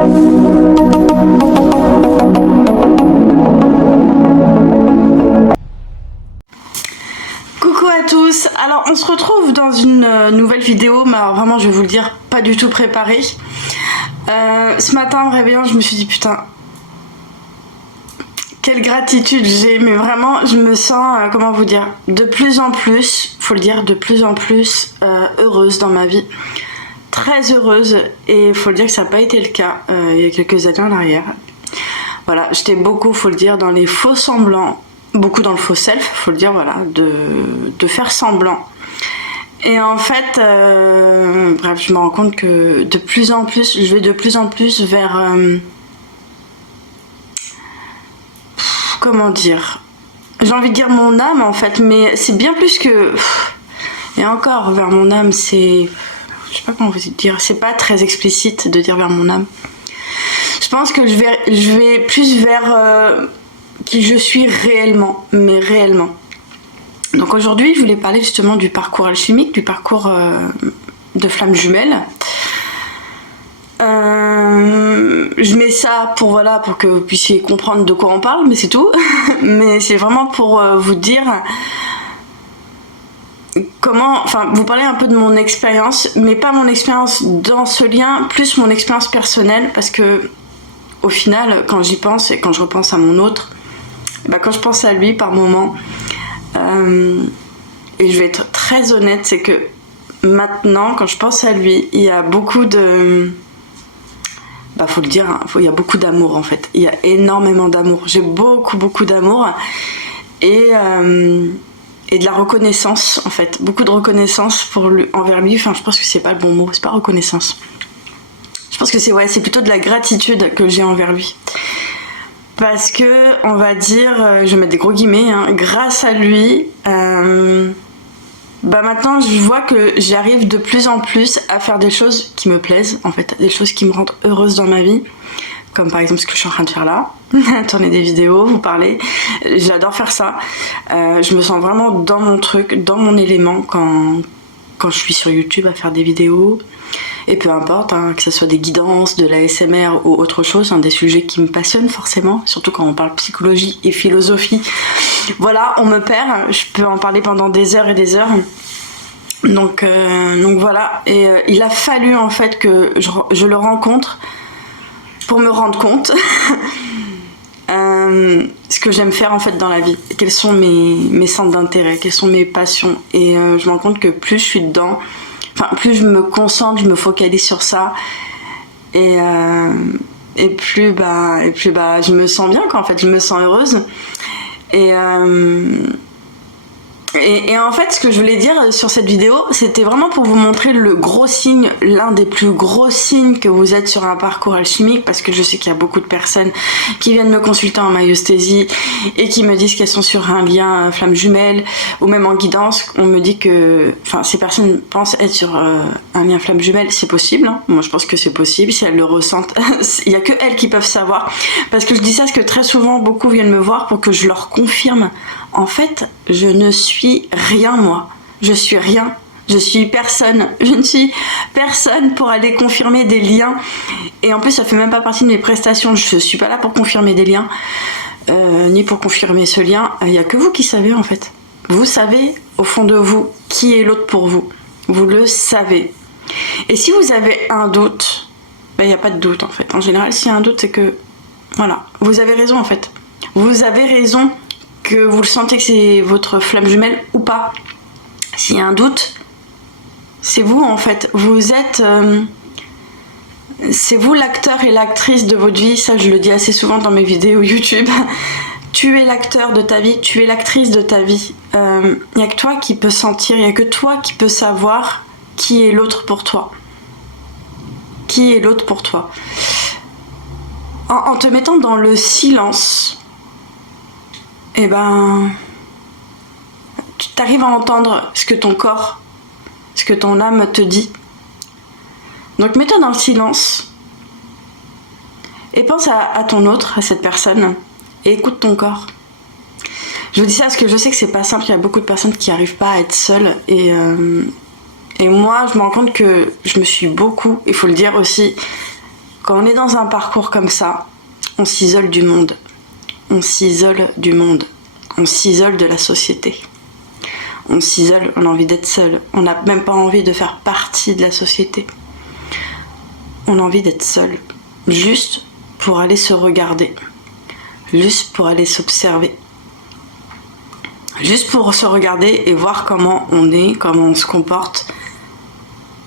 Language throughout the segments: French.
Coucou à tous, alors on se retrouve dans une nouvelle vidéo, mais alors vraiment je vais vous le dire, pas du tout préparée. Ce matin en me réveillant je me suis dit putain, quelle gratitude j'ai, mais vraiment je me sens, comment vous dire, de plus en plus, faut le dire, de plus en plus heureuse dans ma vie. Très heureuse, et il faut le dire que ça n'a pas été le cas il y a quelques années en arrière. Voilà, j'étais beaucoup, faut le dire, dans les faux semblants, beaucoup dans le faux self, faut le dire, voilà, de faire semblant. Et en fait, bref, je me rends compte que de plus en plus, je vais de plus en plus vers... comment dire, j'ai envie de dire mon âme en fait, mais c'est bien plus que... Et encore, vers mon âme, c'est... Je sais pas comment vous dire, c'est pas très explicite de dire vers mon âme. Je pense que je vais plus vers qui je suis réellement, mais réellement. Donc aujourd'hui, je voulais parler justement du parcours alchimique, du parcours de flamme jumelle. Je mets ça pour, voilà, pour que vous puissiez comprendre de quoi on parle, mais c'est tout. Mais c'est vraiment pour vous dire comment, enfin, vous parlez un peu de mon expérience, mais pas mon expérience dans ce lien, plus mon expérience personnelle, parce que au final, quand j'y pense et quand je repense à mon autre, bah, quand je pense à lui par moment, et je vais être très honnête, c'est que maintenant, quand je pense à lui, il y a beaucoup de... Bah, faut le dire, hein, il y a beaucoup d'amour en fait. Il y a énormément d'amour. J'ai beaucoup d'amour et de la reconnaissance en fait. Beaucoup de reconnaissance envers lui. Enfin, je pense que c'est pas le bon mot. C'est pas reconnaissance. Je pense que c'est c'est plutôt de la gratitude que j'ai envers lui. Parce que, on va dire, je vais mettre des gros guillemets, hein, grâce à lui, bah maintenant je vois que j'arrive de plus en plus à faire des choses qui me plaisent, en fait, des choses qui me rendent heureuse dans ma vie, comme par exemple ce que je suis en train de faire là, tourner des vidéos, vous parler. J'adore faire ça. Je me sens vraiment dans mon truc, dans mon élément quand je suis sur YouTube à faire des vidéos. Et peu importe, hein, que ce soit des guidances, de l'ASMR ou autre chose, hein, des sujets qui me passionnent forcément, surtout quand on parle psychologie et philosophie. Voilà, on me perd, je peux en parler pendant des heures et des heures. Donc voilà, et il a fallu en fait que je le rencontre pour me rendre compte ce que j'aime faire en fait dans la vie, quels sont mes centres d'intérêt, quelles sont mes passions, et je me rends compte que plus je suis dedans, enfin plus je me concentre, je me focalise sur ça, et plus je me sens bien quoi, en fait, je me sens heureuse. Et en fait, ce que je voulais dire sur cette vidéo, c'était vraiment pour vous montrer le gros signe, l'un des plus gros signes que vous êtes sur un parcours alchimique, parce que je sais qu'il y a beaucoup de personnes qui viennent me consulter en maïeusthésie et qui me disent qu'elles sont sur un lien flamme jumelle, ou même en guidance, on me dit que, enfin, ces personnes pensent être sur un lien flamme jumelle, c'est possible, hein. Moi je pense que c'est possible, si elles le ressentent, il y a que elles qui peuvent savoir, parce que je dis ça parce que très souvent, beaucoup viennent me voir pour que je leur confirme. En fait, je ne suis rien moi, je suis rien, je suis personne, je ne suis personne pour aller confirmer des liens, et en plus ça fait même pas partie de mes prestations, je suis pas là pour confirmer des liens, ni pour confirmer ce lien, il n'y a que vous qui savez en fait. Vous savez au fond de vous qui est l'autre pour vous, vous le savez. Et si vous avez un doute, il n'y a pas de doute en fait, en général s'il y a un doute c'est que, voilà, vous avez raison en fait, vous avez raison, que vous le sentez que c'est votre flamme jumelle ou pas. S'il y a un doute, c'est vous en fait. Vous êtes... c'est vous l'acteur et l'actrice de votre vie. Ça, je le dis assez souvent dans mes vidéos YouTube. Tu es l'acteur de ta vie, tu es l'actrice de ta vie. Il n'y a que toi qui peux sentir, il n'y a que toi qui peux savoir qui est l'autre pour toi. Qui est l'autre pour toi. En te mettant dans le silence... et ben, tu t'arrives à entendre ce que ton corps, ce que ton âme te dit. Donc mets-toi dans le silence et pense à ton autre, à cette personne, et écoute ton corps. Je vous dis ça parce que je sais que c'est pas simple, il y a beaucoup de personnes qui n'arrivent pas à être seules, et moi je me rends compte que je me suis beaucoup, il faut le dire aussi, Quand on est dans un parcours comme ça, on s'isole du monde. On s'isole du monde. On s'isole de la société. On s'isole, on a envie d'être seul. On n'a même pas envie de faire partie de la société. On a envie d'être seul. Juste pour aller se regarder. Juste pour aller s'observer. Juste pour se regarder et voir comment on est, comment on se comporte.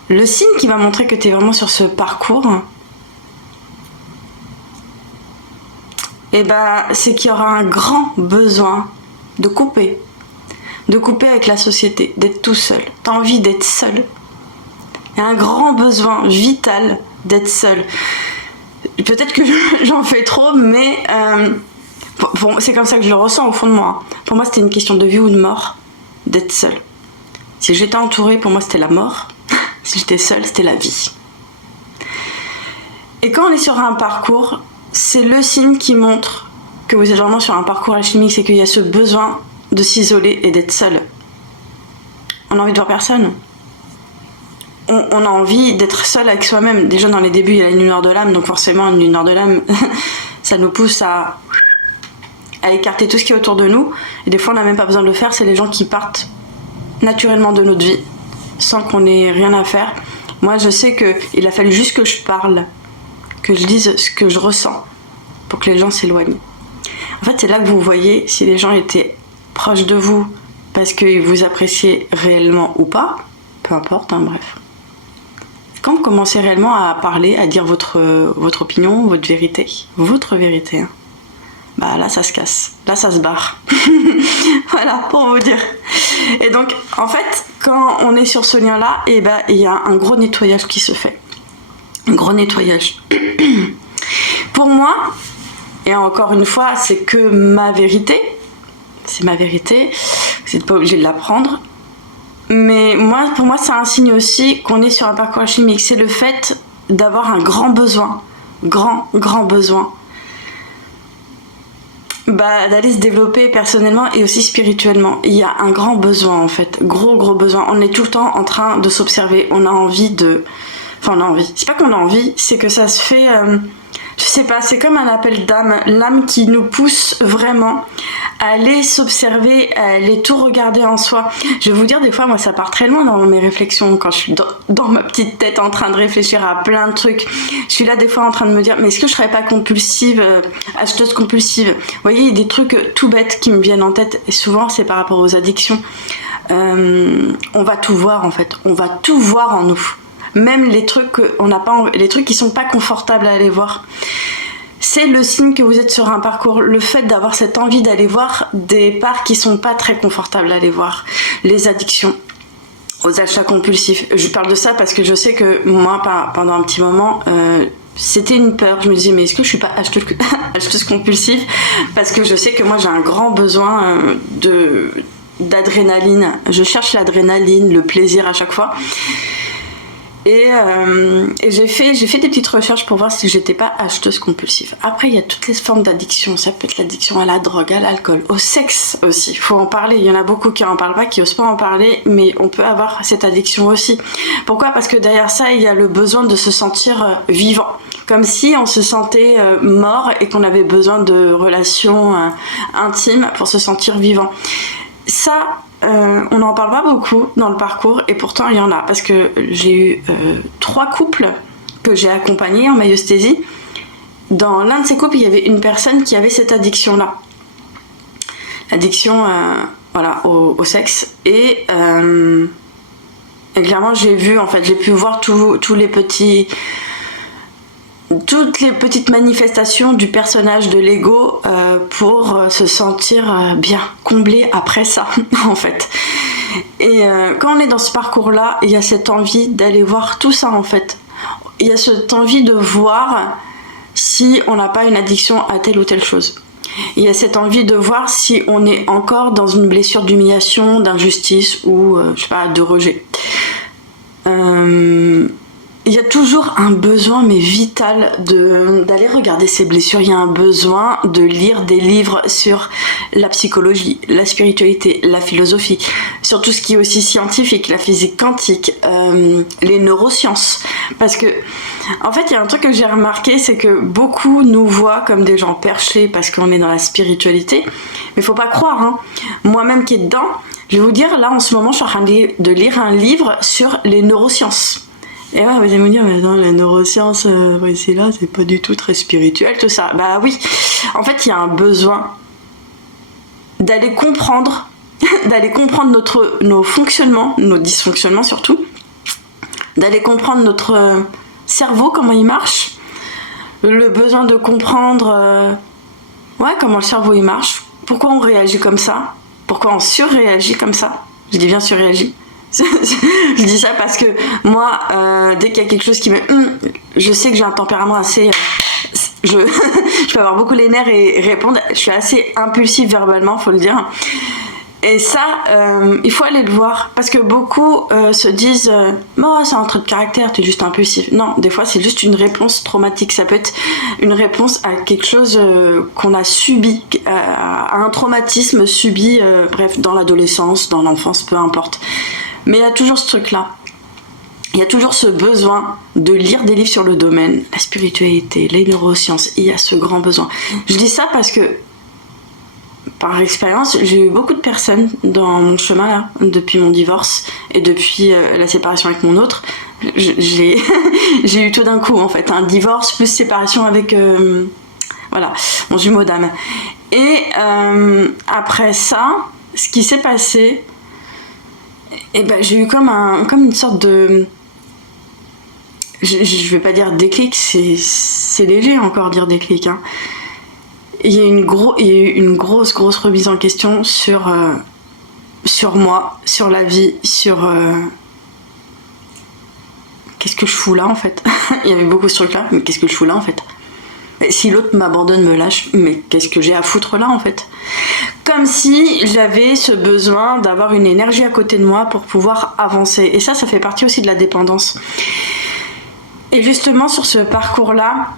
Le signe qui va montrer que tu es vraiment sur ce parcours, c'est qu'il y aura un grand besoin de couper avec la société, d'être tout seul. Tu as envie d'être seul. Il y a un grand besoin vital d'être seul. Peut-être que j'en fais trop, mais c'est comme ça que je le ressens au fond de moi. Pour moi, c'était une question de vie ou de mort, d'être seul. Si j'étais entourée, pour moi, c'était la mort. Si j'étais seule, c'était la vie. Et quand on est sur un parcours, c'est le signe qui montre que vous êtes vraiment sur un parcours alchimique, c'est qu'il y a ce besoin de s'isoler et d'être seul. On a envie de voir personne. On a envie d'être seul avec soi-même. Déjà dans les débuts, il y a la nuit noire de l'âme, donc forcément une nuit noire de l'âme, ça nous pousse à écarter tout ce qui est autour de nous. Et des fois, on n'a même pas besoin de le faire, c'est les gens qui partent naturellement de notre vie, sans qu'on ait rien à faire. Moi, je sais qu'il a fallu juste que je parle, que je dise ce que je ressens, pour que les gens s'éloignent. En fait, c'est là que vous voyez si les gens étaient proches de vous parce qu'ils vous appréciaient réellement ou pas, peu importe, bref. Quand vous commencez réellement à parler, à dire votre opinion, votre vérité, là ça se casse, là ça se barre. Voilà, pour vous dire. Et donc, en fait, quand on est sur ce lien-là, il y a un gros nettoyage qui se fait. Un gros nettoyage. Pour moi, et encore une fois, c'est que ma vérité, c'est ma vérité, vous n'êtes pas obligé de l'apprendre. Mais pour moi, c'est un signe aussi qu'on est sur un parcours alchimique. C'est le fait d'avoir un grand besoin, grand besoin, d'aller se développer personnellement et aussi spirituellement. Il y a un grand besoin en fait, gros besoin. On est tout le temps en train de s'observer. On a envie de... Enfin, on a envie. C'est pas qu'on a envie, c'est que ça se fait... Je sais pas, c'est comme un appel d'âme, l'âme qui nous pousse vraiment à aller s'observer, à aller tout regarder en soi. Je vais vous dire, des fois, moi, ça part très loin dans mes réflexions, quand je suis dans ma petite tête en train de réfléchir à plein de trucs. Je suis là, des fois, en train de me dire, mais est-ce que je serais pas compulsive, acheteuse compulsive? Vous voyez, il y a des trucs tout bêtes qui me viennent en tête, et souvent, c'est par rapport aux addictions. On va tout voir, en fait. On va tout voir en nous. Même les trucs qu'on n'a pas, les trucs qui sont pas confortables à aller voir. C'est le signe que vous êtes sur un parcours. Le fait d'avoir cette envie d'aller voir des parts qui sont pas très confortables à aller voir. Les addictions, aux achats compulsifs. Je parle de ça parce que je sais que moi, pendant un petit moment, c'était une peur. Je me disais, mais est-ce que je suis pas acheteuse compulsive? Parce que je sais que moi, j'ai un grand besoin d'adrénaline. Je cherche l'adrénaline, le plaisir à chaque fois. Et j'ai fait des petites recherches pour voir si j'étais pas acheteuse compulsive. Après, il y a toutes les formes d'addiction. Ça peut être l'addiction à la drogue, à l'alcool, au sexe aussi. Il faut en parler. Il y en a beaucoup qui en parlent pas, qui osent pas en parler, mais on peut avoir cette addiction aussi. Pourquoi? Parce que derrière ça, il y a le besoin de se sentir vivant. Comme si on se sentait mort et qu'on avait besoin de relations intimes pour se sentir vivant. Ça, on n'en parle pas beaucoup dans le parcours et pourtant il y en a parce que j'ai eu 3 couples que j'ai accompagnés en maïeusthésie. Dans l'un de ces couples, il y avait une personne qui avait cette addiction-là. L'addiction au sexe et clairement j'ai pu voir toutes les petites manifestations du personnage de l'ego pour se sentir bien, comblé après ça, en fait. Et quand on est dans ce parcours-là, il y a cette envie d'aller voir tout ça, en fait. Il y a cette envie de voir si on n'a pas une addiction à telle ou telle chose. Il y a cette envie de voir si on est encore dans une blessure d'humiliation, d'injustice ou, de rejet. il y a toujours un besoin, mais vital, d'aller regarder ses blessures. Il y a un besoin de lire des livres sur la psychologie, la spiritualité, la philosophie, sur tout ce qui est aussi scientifique, la physique quantique, les neurosciences. Parce que, en fait, il y a un truc que j'ai remarqué, c'est que beaucoup nous voient comme des gens perchés parce qu'on est dans la spiritualité. Mais faut pas croire, hein. Moi-même qui est dedans, je vais vous dire, là, en ce moment, je suis en train de lire un livre sur les neurosciences. Et ouais, vous allez me dire, mais non, la neuroscience, ici là, c'est pas du tout très spirituel, tout ça. Bah oui, en fait, il y a un besoin d'aller comprendre, nos fonctionnements, nos dysfonctionnements surtout, d'aller comprendre notre cerveau, comment il marche, le besoin de comprendre, comment le cerveau il marche, pourquoi on réagit comme ça, pourquoi on surréagit comme ça. Je dis bien surréagit. Je dis ça parce que moi, dès qu'il y a quelque chose qui me... je sais que j'ai un tempérament assez... je peux avoir beaucoup les nerfs et répondre. Je suis assez impulsive verbalement, faut le dire. Et ça, il faut aller le voir. Parce que beaucoup se disent c'est un trait de caractère, t'es juste impulsif. Non, des fois, c'est juste une réponse traumatique. Ça peut être une réponse à quelque chose qu'on a subi, à un traumatisme subi, bref, dans l'adolescence, dans l'enfance, peu importe. Mais il y a toujours ce truc-là. Il y a toujours ce besoin de lire des livres sur le domaine, la spiritualité, les neurosciences. Il y a ce grand besoin. Je dis ça parce que, par expérience, j'ai eu beaucoup de personnes dans mon chemin là, depuis mon divorce et depuis la séparation avec mon autre. J'ai eu tout d'un coup en fait, un divorce plus séparation avec mon jumeau d'âme. Et après ça, ce qui s'est passé, j'ai eu comme une sorte de... Je vais pas dire déclic, c'est léger encore dire déclic, hein. Il y a eu une grosse remise en question sur moi, sur la vie, sur qu'est-ce que je fous là en fait. Il y avait beaucoup ce truc là, mais qu'est-ce que je fous là en fait. Si l'autre m'abandonne, me lâche, mais qu'est-ce que j'ai à foutre là en fait. Comme si j'avais ce besoin d'avoir une énergie à côté de moi pour pouvoir avancer. Et ça fait partie aussi de la dépendance. Et justement sur ce parcours-là,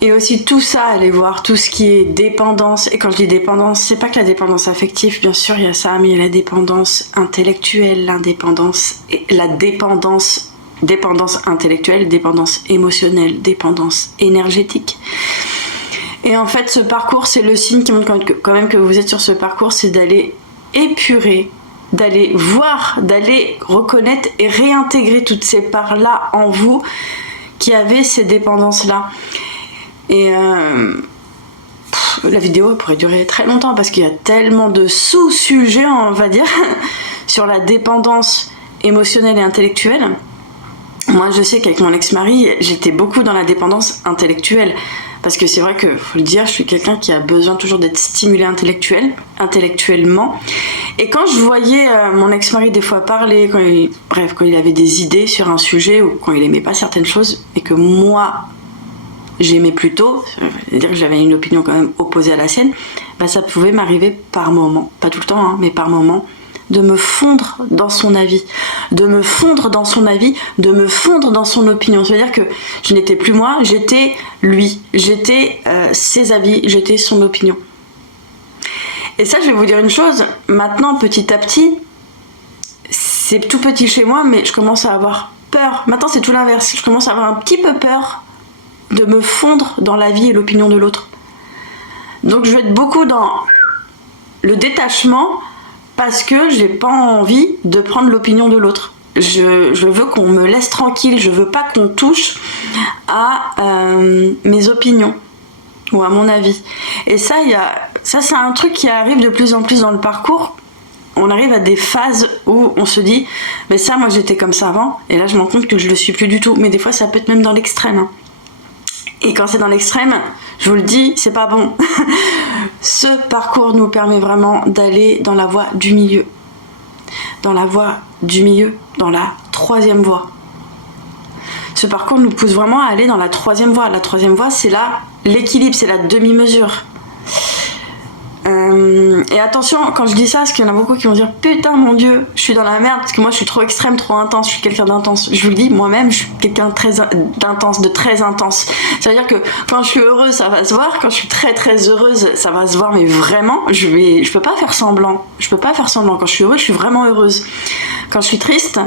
et aussi tout ça, aller voir tout ce qui est dépendance. Et quand je dis dépendance, c'est pas que la dépendance affective, bien sûr il y a ça, mais il y a la dépendance intellectuelle, l'indépendance, la dépendance intellectuelle, dépendance émotionnelle, dépendance énergétique. Et en fait ce parcours, c'est le signe qui montre quand même que vous êtes sur ce parcours, c'est d'aller épurer, d'aller voir, d'aller reconnaître et réintégrer toutes ces parts-là en vous qui avaient ces dépendances-là. Et la vidéo pourrait durer très longtemps parce qu'il y a tellement de sous-sujets, on va dire, sur la dépendance émotionnelle et intellectuelle. Moi, je sais qu'avec mon ex-mari, j'étais beaucoup dans la dépendance intellectuelle. Parce que c'est vrai que, faut le dire, je suis quelqu'un qui a besoin toujours d'être stimulé intellectuellement. Et quand je voyais mon ex-mari des fois parler, quand il avait des idées sur un sujet ou quand il aimait pas certaines choses, et que moi, j'aimais plutôt, c'est-à-dire que j'avais une opinion quand même opposée à la sienne, ça pouvait m'arriver par moment, pas tout le temps, hein, mais par moment, de me fondre dans son avis, de me fondre dans son opinion. C'est-à-dire que je n'étais plus moi, j'étais lui, j'étais ses avis, j'étais son opinion. Et ça, je vais vous dire une chose, maintenant, petit à petit, c'est tout petit chez moi, mais je commence à avoir peur. Maintenant, c'est tout l'inverse. Je commence à avoir un petit peu peur de me fondre dans l'avis et l'opinion de l'autre. Donc, je vais être beaucoup dans le détachement, parce que j'ai pas envie de prendre l'opinion de l'autre. Je veux qu'on me laisse tranquille, je veux pas qu'on touche à mes opinions ou à mon avis. Et ça, c'est un truc qui arrive de plus en plus dans le parcours. On arrive à des phases où on se dit mais ça, moi j'étais comme ça avant, et là je me rends compte que je le suis plus du tout. Mais des fois ça peut être même dans l'extrême, hein. Et quand c'est dans l'extrême, je vous le dis, c'est pas bon. Ce parcours nous permet vraiment d'aller dans la voie du milieu. Dans la voie du milieu, dans la troisième voie. Ce parcours nous pousse vraiment à aller dans la troisième voie. La troisième voie, c'est là l'équilibre, c'est la demi-mesure. Et attention, quand je dis ça, parce qu'il y en a beaucoup qui vont dire putain mon dieu, je suis dans la merde parce que moi je suis trop extrême, trop intense, je suis quelqu'un d'intense. Je vous le dis, moi-même je suis quelqu'un d'intense, de très intense. Ça veut dire que quand je suis heureuse, ça va se voir, quand je suis très très heureuse, ça va se voir, mais vraiment, je peux pas faire semblant. Je peux pas faire semblant. Quand je suis heureuse, je suis vraiment heureuse. Quand je suis triste,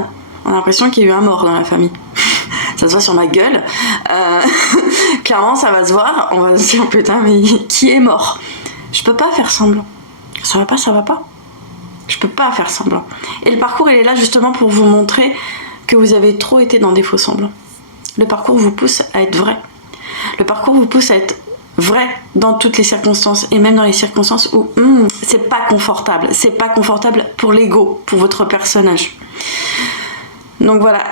on a l'impression qu'il y a eu un mort dans la famille. Ça se voit sur ma gueule. Clairement, ça va se voir. On va se dire putain, mais qui est mort? Je peux pas faire semblant. Ça va pas, ça va pas. Je peux pas faire semblant. Et le parcours, il est là justement pour vous montrer que vous avez trop été dans des faux semblants. Le parcours vous pousse à être vrai. Le parcours vous pousse à être vrai dans toutes les circonstances, et même dans les circonstances où c'est pas confortable. C'est pas confortable pour l'ego, pour votre personnage. Donc voilà.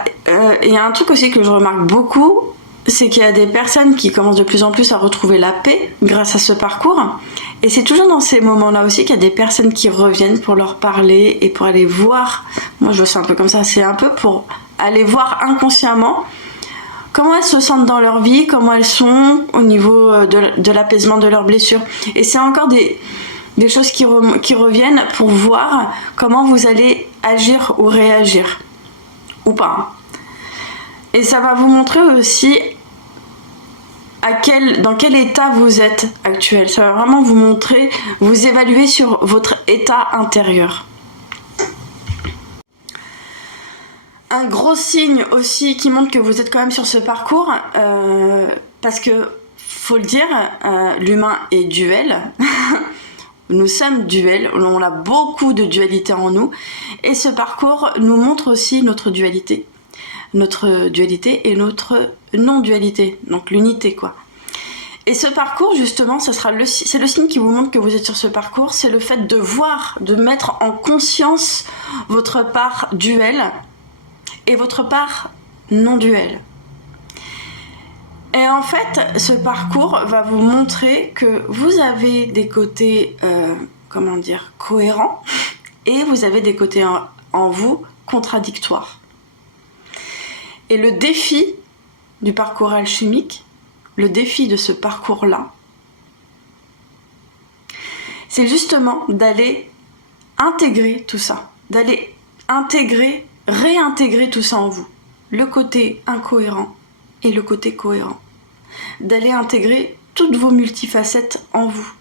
Il y a un truc aussi que je remarque beaucoup, c'est qu'il y a des personnes qui commencent de plus en plus à retrouver la paix grâce à ce parcours. Et c'est toujours dans ces moments-là aussi qu'il y a des personnes qui reviennent pour leur parler et pour aller voir. Moi, je vois ça un peu comme ça. C'est un peu pour aller voir inconsciemment comment elles se sentent dans leur vie, comment elles sont au niveau de l'apaisement de leurs blessures. Et c'est encore des choses qui reviennent pour voir comment vous allez agir ou réagir. Ou pas. Et ça va vous montrer aussi dans quel état vous êtes actuel. Ça va vraiment vous montrer, vous évaluer sur votre état intérieur. Un gros signe aussi qui montre que vous êtes quand même sur ce parcours, parce que, faut le dire, l'humain est duel. Nous sommes duels, on a beaucoup de dualité en nous, et ce parcours nous montre aussi notre dualité et notre non-dualité, donc l'unité quoi. Et ce parcours justement, c'est le signe qui vous montre que vous êtes sur ce parcours, c'est le fait de voir, de mettre en conscience votre part duel et votre part non-duel. Et en fait, ce parcours va vous montrer que vous avez des côtés, cohérents, et vous avez des côtés en vous contradictoires. Et le défi du parcours alchimique, le défi de ce parcours-là, c'est justement d'aller intégrer tout ça, d'aller réintégrer tout ça en vous. Le côté incohérent et le côté cohérent. D'aller intégrer toutes vos multifacettes en vous.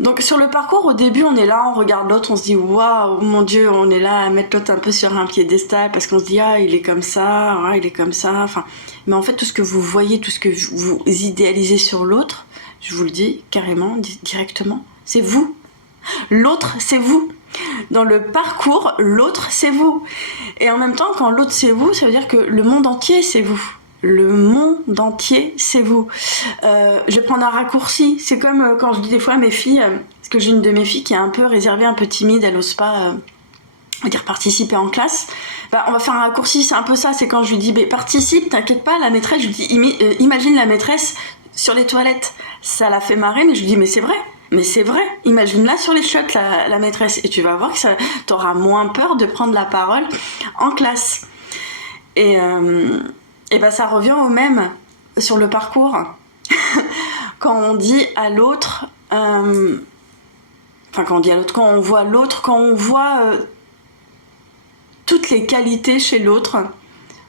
Donc sur le parcours, au début, on est là, on regarde l'autre, on se dit waouh, mon Dieu, on est là à mettre l'autre un peu sur un piédestal parce qu'on se dit ah, il est comme ça, ah, il est comme ça. Enfin, mais en fait, tout ce que vous voyez, tout ce que vous idéalisez sur l'autre, je vous le dis carrément, directement, c'est vous. L'autre, c'est vous. Dans le parcours, l'autre, c'est vous. Et en même temps, quand l'autre, c'est vous, ça veut dire que le monde entier, c'est vous. Le monde entier, c'est vous. Je vais prendre un raccourci. C'est comme quand je dis des fois à mes filles, parce que j'ai une de mes filles qui est un peu réservée, un peu timide, elle n'ose pas participer en classe. On va faire un raccourci, c'est un peu ça. C'est quand je lui dis participe, t'inquiète pas, la maîtresse, je lui dis imagine la maîtresse sur les toilettes. Ça la fait marrer, mais je lui dis mais c'est vrai. Mais c'est vrai, imagine-la sur les chiottes, la maîtresse, et tu vas voir que t'auras moins peur de prendre la parole en classe. Et ça revient au même sur le parcours. Quand on dit à l'autre, quand on voit l'autre, quand on voit toutes les qualités chez l'autre, vous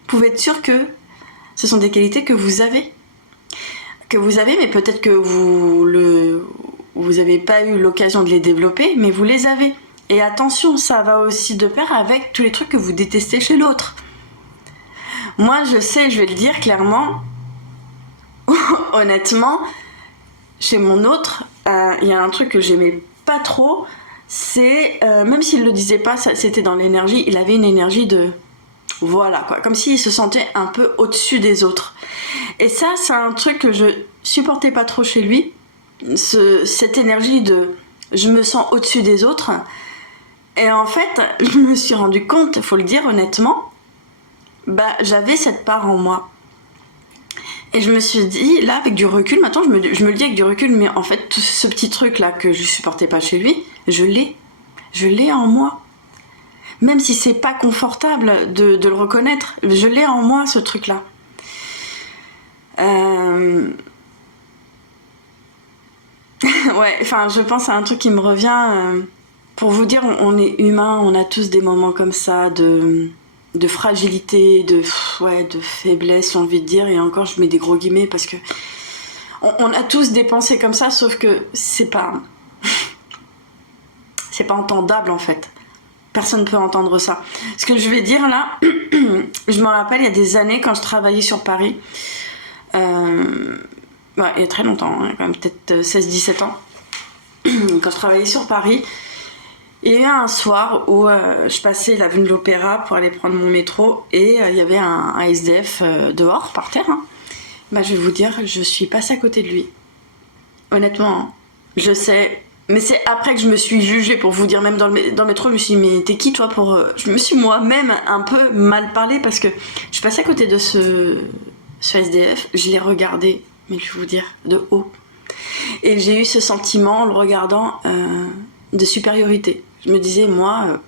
pouvez être sûr que ce sont des qualités que vous avez. Mais peut-être que vous n'avez pas eu l'occasion de les développer, mais vous les avez. Et attention, ça va aussi de pair avec tous les trucs que vous détestez chez l'autre. Moi, je sais, je vais le dire clairement, honnêtement, chez mon autre, il y a un truc que j'aimais pas trop, c'est, même s'il le disait pas, c'était dans l'énergie, il avait une énergie de... Voilà, quoi, comme s'il se sentait un peu au-dessus des autres. Et ça, c'est un truc que je supportais pas trop chez lui, cette énergie de je me sens au-dessus des autres. Et en fait, je me suis rendu compte, faut le dire honnêtement, j'avais cette part en moi. Et je me suis dit, là, avec du recul, maintenant je me le dis avec du recul, mais en fait, tout ce petit truc-là que je supportais pas chez lui, je l'ai en moi. Même si c'est pas confortable de le reconnaître, je l'ai en moi, ce truc-là. Ouais, enfin, je pense à un truc qui me revient. Pour vous dire, on est humain, on a tous des moments comme ça de fragilité, de faiblesse, j'ai envie de dire. Et encore, je mets des gros guillemets parce que on a tous des pensées comme ça, sauf que c'est pas entendable en fait. Personne ne peut entendre ça. Ce que je vais dire là, je me rappelle il y a des années quand je travaillais sur Paris. Ouais, il y a très longtemps, hein, quand même peut-être 16-17 ans. Quand je travaillais sur Paris, il y a eu un soir où je passais l'avenue de l'Opéra pour aller prendre mon métro et il y avait un SDF dehors, par terre. Hein. Bah, je vais vous dire, je suis passée à côté de lui. Honnêtement, hein, je sais. Mais c'est après que je me suis jugée, pour vous dire, même dans le métro, je me suis dit, mais t'es qui toi pour... Je me suis moi-même un peu mal parlé parce que je suis passée à côté de ce SDF, je l'ai regardé, mais je vais vous dire, de haut. Et j'ai eu ce sentiment, en le regardant, de supériorité. Je me disais, moi...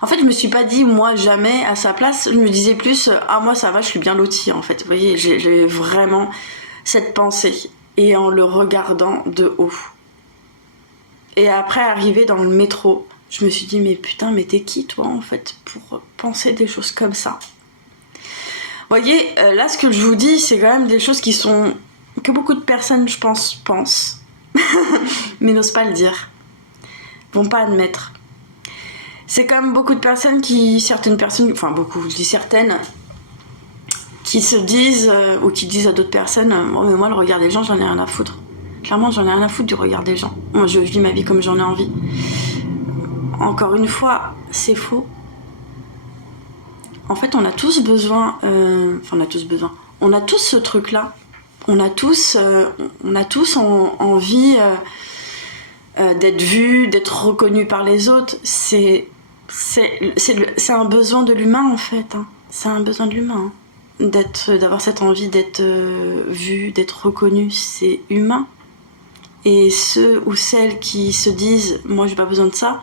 En fait, je me suis pas dit, moi, jamais à sa place. Je me disais plus, ah, moi, ça va, je suis bien lotie, en fait. Vous voyez, j'ai vraiment cette pensée. Et en le regardant de haut. Et après, arrivé dans le métro, je me suis dit, mais putain, mais t'es qui, toi, en fait, pour penser des choses comme ça? Vous voyez, là, ce que je vous dis, c'est quand même des choses que beaucoup de personnes, je pense, pensent. Mais n'osent pas le dire. Vont pas admettre. C'est comme beaucoup de personnes certaines personnes, enfin beaucoup, je dis certaines, qui se disent, ou qui disent à d'autres personnes, oh, mais moi le regard des gens, j'en ai rien à foutre. Clairement, j'en ai rien à foutre du regard des gens. Moi, je vis ma vie comme j'en ai envie. Encore une fois, c'est faux. En fait, on a tous besoin, on a tous ce truc-là. On a tous envie d'être vu, d'être reconnu par les autres. C'est un besoin de l'humain, en fait. Hein. C'est un besoin de l'humain. Hein. D'avoir cette envie d'être vu, d'être reconnu, c'est humain. Et ceux ou celles qui se disent « moi j'ai pas besoin de ça »,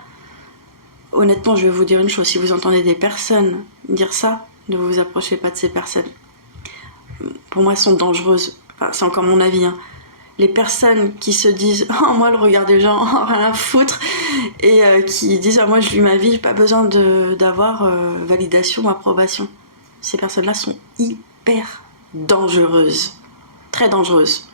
honnêtement, je vais vous dire une chose, si vous entendez des personnes dire ça, ne vous approchez pas de ces personnes. Pour moi, elles sont dangereuses. Enfin, c'est encore mon avis. Hein. Les personnes qui se disent « oh, moi, le regard des gens, oh, rien à foutre » et qui disent « moi, je vis ma vie, j'ai pas besoin d'avoir validation ou approbation ». Ces personnes-là sont hyper dangereuses. Très dangereuses.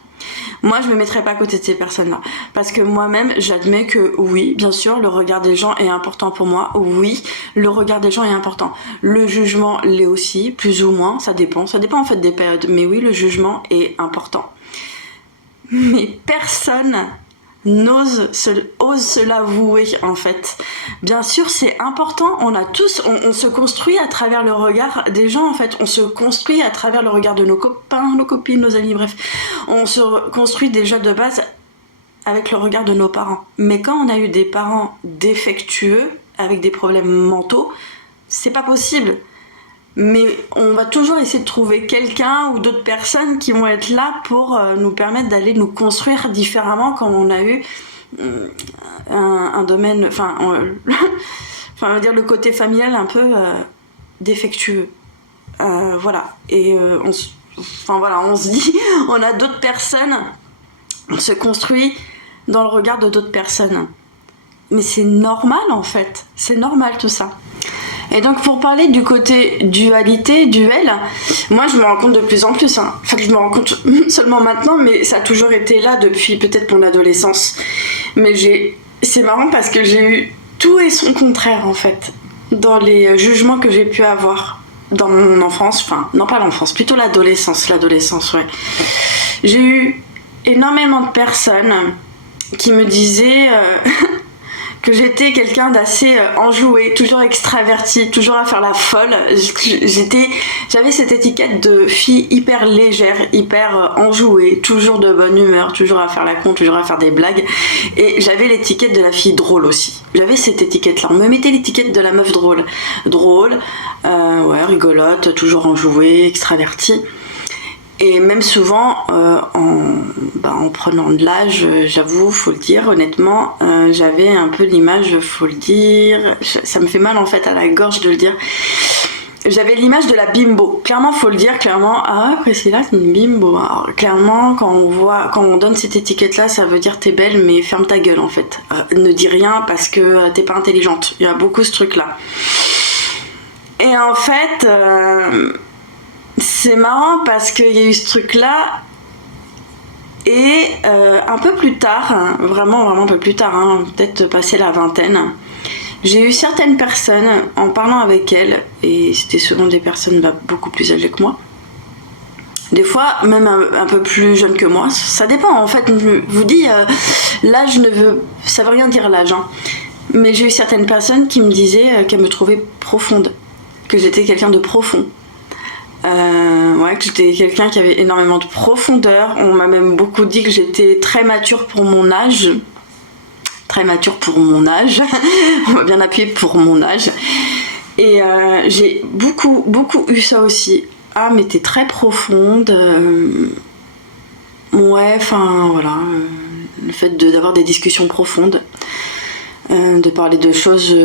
Moi, je me mettrais pas à côté de ces personnes-là. Parce que moi-même, j'admets que oui, bien sûr, le regard des gens est important pour moi. Oui, le regard des gens est important. Le jugement l'est aussi, plus ou moins, ça dépend. Ça dépend en fait des périodes. Mais oui, le jugement est important. Mais personne ose se l'avouer en fait. Bien sûr, c'est important, on se construit à travers le regard des gens en fait, on se construit à travers le regard de nos copains, nos copines, nos amis, bref. On se construit déjà de base avec le regard de nos parents. Mais quand on a eu des parents défectueux, avec des problèmes mentaux, c'est pas possible. Mais on va toujours essayer de trouver quelqu'un ou d'autres personnes qui vont être là pour nous permettre d'aller nous construire différemment quand on a eu un domaine, enfin, on va dire le côté familial un peu défectueux. Voilà. Et on se dit, on a d'autres personnes, on se construit dans le regard de d'autres personnes. Mais c'est normal en fait, c'est normal tout ça. Et donc pour parler du côté dualité, duel, moi je me rends compte de plus en plus. Hein. Enfin, je me rends compte seulement maintenant, mais ça a toujours été là depuis peut-être mon adolescence. Mais c'est marrant parce que j'ai eu tout et son contraire en fait, dans les jugements que j'ai pu avoir dans mon enfance. Enfin, non pas l'enfance, plutôt l'adolescence, ouais. J'ai eu énormément de personnes qui me disaient... que j'étais quelqu'un d'assez enjoué, toujours extraverti, toujours à faire la folle. J'avais cette étiquette de fille hyper légère, hyper enjouée, toujours de bonne humeur, toujours à faire la con, toujours à faire des blagues. Et j'avais l'étiquette de la fille drôle aussi. J'avais cette étiquette-là. On me mettait l'étiquette de la meuf drôle. Drôle, rigolote, toujours enjouée, extravertie. Et même souvent, en prenant de l'âge, j'avoue, faut le dire, honnêtement, j'avais un peu l'image, faut le dire, ça me fait mal en fait à la gorge de le dire, j'avais l'image de la bimbo. Clairement, faut le dire, clairement. Ah, Priscilla, c'est une bimbo. Alors, clairement, quand on donne cette étiquette-là, ça veut dire t'es belle, mais ferme ta gueule, en fait. Ne dis rien parce que t'es pas intelligente. Il y a beaucoup ce truc-là. Et en fait, c'est marrant parce qu'il y a eu ce truc-là. Et un peu plus tard, hein, vraiment un peu plus tard, hein, peut-être passé la vingtaine, j'ai eu certaines personnes, en parlant avec elles, et c'était souvent des personnes beaucoup plus âgées que moi, des fois même un peu plus jeunes que moi, ça dépend en fait, je vous dis, l'âge ça veut rien dire l'âge, hein. Mais j'ai eu certaines personnes qui me disaient qu'elles me trouvaient profonde, que j'étais quelqu'un de profond. Ouais, que j'étais quelqu'un qui avait énormément de profondeur. On m'a même beaucoup dit que j'étais très mature pour mon âge. Très mature pour mon âge. On m'a bien appuyé pour mon âge. Et j'ai beaucoup eu ça aussi. Ah, mais t'es très profonde. Ouais, enfin, voilà. Le fait d'avoir des discussions profondes. De parler de choses...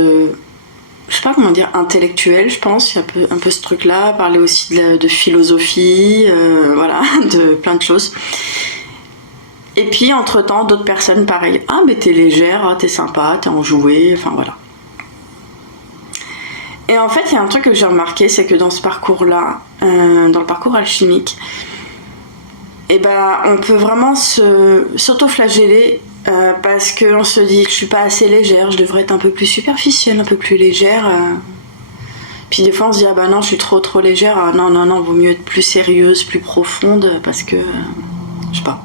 je sais pas comment dire, intellectuel, je pense, il y a un peu ce truc-là, parler aussi de philosophie, voilà, de plein de choses. Et puis, entre-temps, d'autres personnes, pareil, ah, mais t'es légère, t'es sympa, t'es enjouée, enfin, voilà. Et en fait, il y a un truc que j'ai remarqué, c'est que dans ce parcours-là, dans le parcours alchimique, eh ben, on peut vraiment s'auto-flageller parce qu'on se dit que je suis pas assez légère, je devrais être un peu plus superficielle, un peu plus légère. Puis des fois on se dit ah bah non, je suis trop légère, non, vaut mieux être plus sérieuse, plus profonde parce que je sais pas,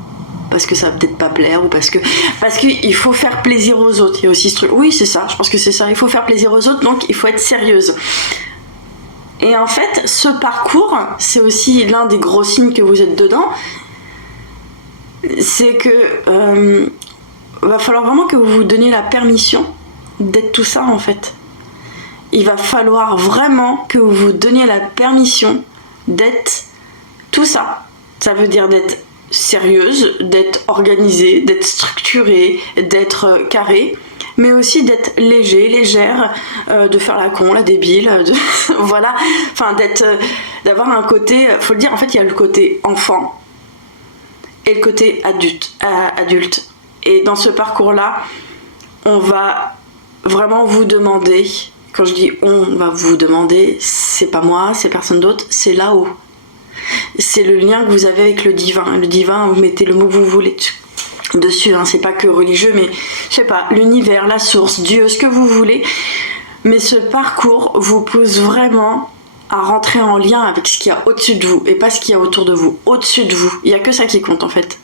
parce que ça va peut-être pas plaire ou parce qu'il faut faire plaisir aux autres. Il y a aussi ce truc, oui c'est ça, je pense que c'est ça, il faut faire plaisir aux autres, donc il faut être sérieuse. Et en fait, ce parcours, c'est aussi l'un des gros signes que vous êtes dedans, c'est que va falloir vraiment que vous vous donniez la permission d'être tout ça en fait. Il va falloir vraiment que vous vous donniez la permission d'être tout ça. Ça veut dire d'être sérieuse, d'être organisée, d'être structurée, d'être carrée, mais aussi d'être légère, de faire la con, la débile, voilà. Enfin, d'avoir un côté, faut le dire, en fait, il y a le côté enfant et le côté adulte. Et dans ce parcours-là, on va vraiment vous demander, quand je dis on va vous demander, c'est pas moi, c'est personne d'autre, c'est là-haut. C'est le lien que vous avez avec le divin. Le divin, vous mettez le mot que vous voulez dessus, hein, c'est pas que religieux, mais je sais pas, l'univers, la source, Dieu, ce que vous voulez. Mais ce parcours vous pousse vraiment à rentrer en lien avec ce qu'il y a au-dessus de vous et pas ce qu'il y a autour de vous, au-dessus de vous. Il y a que ça qui compte en fait.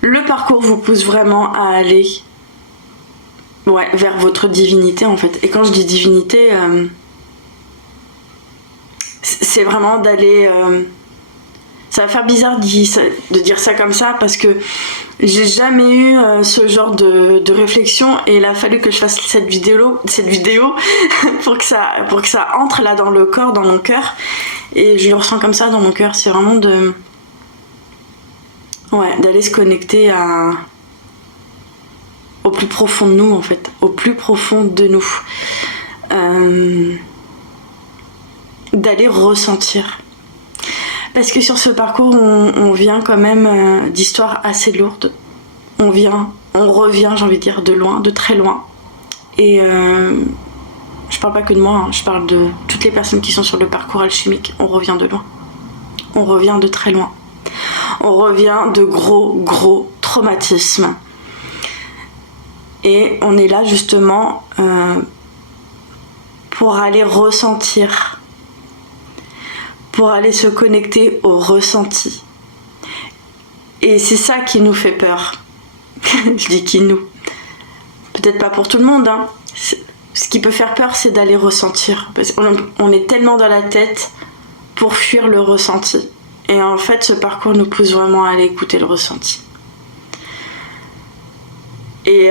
Le parcours vous pousse vraiment à aller vers votre divinité en fait. Et quand je dis divinité, c'est vraiment d'aller... ça va faire bizarre de dire ça comme ça parce que j'ai jamais eu ce genre de réflexion et il a fallu que je fasse cette vidéo pour que ça entre là dans le corps, dans mon cœur. Et je le ressens comme ça dans mon cœur. C'est vraiment d'aller se connecter au plus profond de nous en fait, au plus profond de nous, d'aller ressentir, parce que sur ce parcours on vient quand même d'histoires assez lourdes, on revient j'ai envie de dire de loin, de très loin, et je parle pas que de moi, hein, je parle de toutes les personnes qui sont sur le parcours alchimique. On revient de loin, on revient de très loin. On revient de gros traumatismes. Et on est là justement pour aller ressentir, pour aller se connecter au ressenti. Et c'est ça qui nous fait peur. Je dis qui nous. Peut-être pas pour tout le monde, hein. Ce qui peut faire peur, c'est d'aller ressentir. Parce qu'on est tellement dans la tête pour fuir le ressenti. Et en fait, ce parcours nous pousse vraiment à aller écouter le ressenti. Et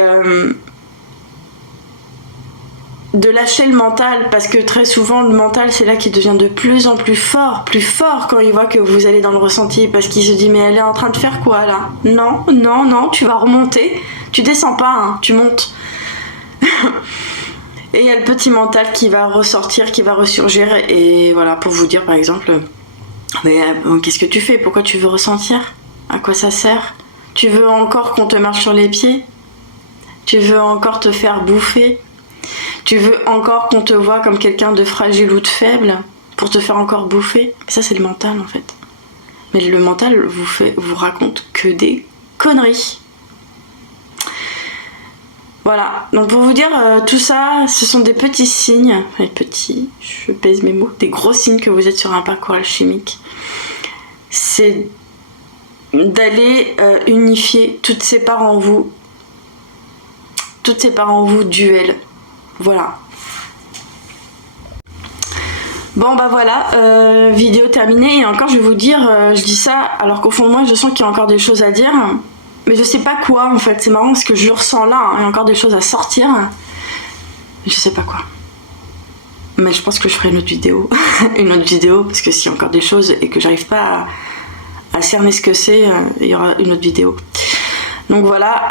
de lâcher le mental, parce que très souvent, le mental, c'est là qu'il devient de plus en plus fort quand il voit que vous allez dans le ressenti, parce qu'il se dit, mais elle est en train de faire quoi, là? Non, tu vas remonter. Tu descends pas, hein, tu montes. Et il y a le petit mental qui va ressortir, qui va ressurgir, et voilà, pour vous dire par exemple, mais qu'est-ce que tu fais? Pourquoi tu veux ressentir? À quoi ça sert? Tu veux encore qu'on te marche sur les pieds? Tu veux encore te faire bouffer? Tu veux encore qu'on te voit comme quelqu'un de fragile ou de faible pour te faire encore bouffer? Ça, c'est le mental en fait. Mais le mental vous raconte que des conneries. Voilà, donc pour vous dire, tout ça, ce sont des petits signes, enfin petits, je pèse mes mots, des gros signes que vous êtes sur un parcours alchimique. C'est d'aller unifier toutes ces parts en vous, duel. Voilà. Bon bah voilà, vidéo terminée, et encore je vais vous dire, je dis ça alors qu'au fond de moi je sens qu'il y a encore des choses à dire. Mais je sais pas quoi en fait, c'est marrant parce que je le ressens là, hein. Il y a encore des choses à sortir. Mais je sais pas quoi. Mais je pense que je ferai une autre vidéo. Une autre vidéo, parce que s'il y a encore des choses et que j'arrive pas à cerner ce que c'est, il y aura une autre vidéo. Donc voilà,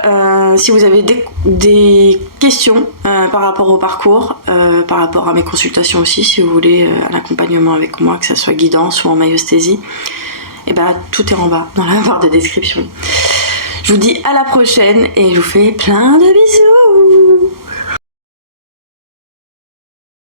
si vous avez des questions par rapport au parcours, par rapport à mes consultations aussi, si vous voulez un accompagnement avec moi, que ça soit guidance ou en maïeusthésie, et ben tout est en bas dans la barre de description. Je vous dis à la prochaine et je vous fais plein de bisous.